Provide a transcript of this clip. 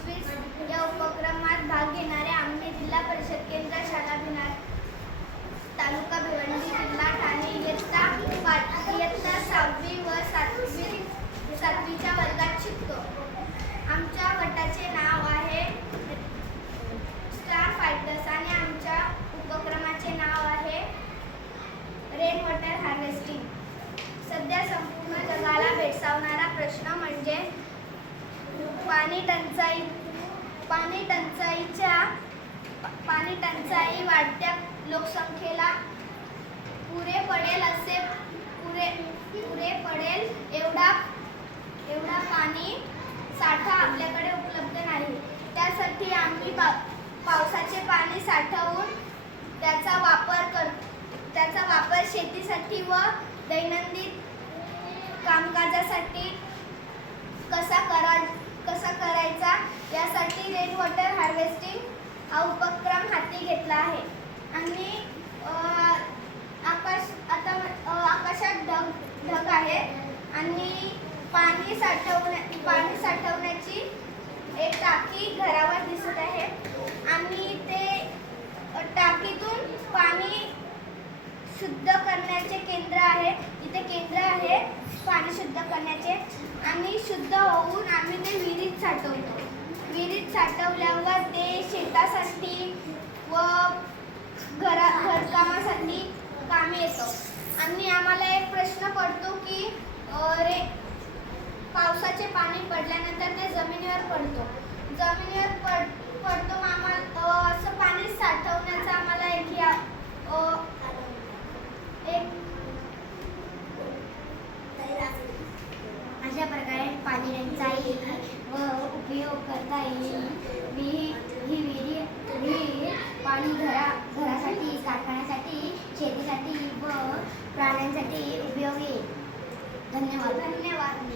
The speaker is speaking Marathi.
पंचवीस या उपक्रमात भाग घेणारे आम्ही जिल्हा परिषद केंद्र शाळा भिनार तालुका भिवंडी जिल्हा ठाणे इयत्ता इयत्ता सहावी व सातवी सातवीच्या वर्गात शिकतो. आमच्या गटाचे नाव आहे स्टार फायटर्स आणि आमच्या उपक्रमाचे नाव आहे रेन वॉटर हार्वेस्टिंग सध्या संपूर्ण जगाला भेडसावणारा प्रश्न म्हणजे पाणी टंचाई पाणी टंचाईच्या पाणी टंचाई वाढत्या लोकसंख्येला पुरे पडेल असे पुरे पुरे पडेल एवढा एवढा पाणी साठा आपल्याकडे उपलब्ध नाही. त्यासाठी आम्ही पा पावसाचे पाणी साठवून त्याचा वापर कर त्याचा वापर शेतीसाठी व दैनंदिन कामकाजासाठी कसा करा कसा करायचा यासाठी रेन वॉटर हार्वेस्टिंग हा उपक्रम हाती घेतला आहे. आणि आकाश आता आकाशात ढग ढग आहे. आणि पाणी साठवण्या पाणी साठवण्याची एक टाकी घरावर दिसत आहे. आम्ही ते टाकीतून पाणी शुद्ध करण्याचे केंद्र आहे. इथे केंद्र आहे पाणी शुद्ध करण्याचे. आणि शुद्ध होऊन आम्ही ते विहिरीत साठवतो. साठवल्यावर ते शेतासाठी व घरा घरकामासाठी कामी येतं. आणि आम्हाला एक प्रश्न पडतो की रे पावसाचे पाणी पडल्यानंतर ते जमिनीवर पडतो. जमिनीवर पड पडतो मग आम्हाला अ, असं पाणी साठवण्याचा आम्हाला एक या अ, एक अशा प्रकारे पाणी टंचाई व उपयोग करता येईल. विहीर ही विहिरी विहीर पाणी घरा घरासाठी कारखान्यासाठी शेतीसाठी व प्राण्यांसाठी उपयोगी. येईल धन्यवाद धन्यवाद